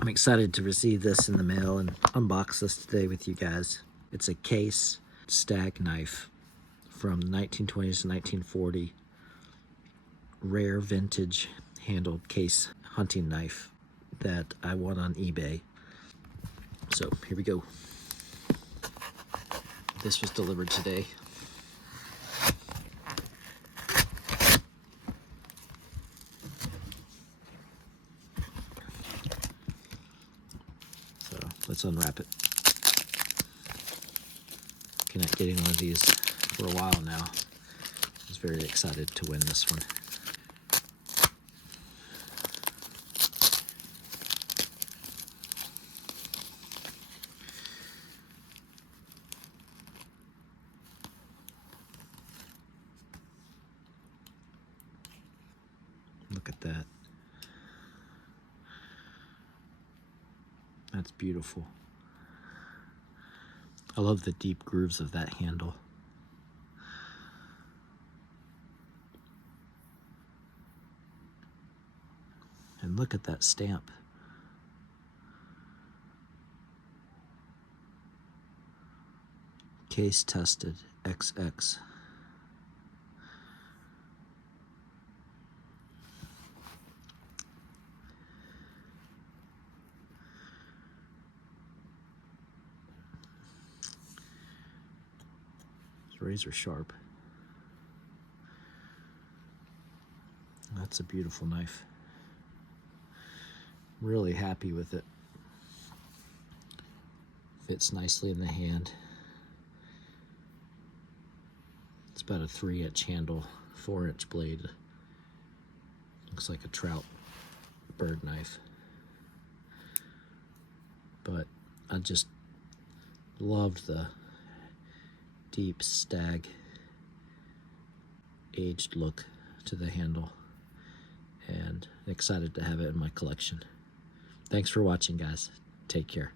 I'm excited to receive this in the mail and unbox this today with you guys. It's a case stag knife from 1920s to 1940. Rare vintage handled case hunting knife that I won on eBay. So here we go. This was delivered today. So let's unwrap it. Looking at getting one of these for a while now. I was very excited to win this one. Look at that. That's beautiful. I love the deep grooves of that handle. And look at that stamp. Case tested XX. It's razor sharp. That's a beautiful knife. Really happy with it. Fits nicely in the hand. It's about a 3-inch handle, 4-inch blade. Looks like a trout bird knife. But I just loved the deep stag aged look to the handle, and excited to have it in my collection. Thanks for watching, guys. Take care.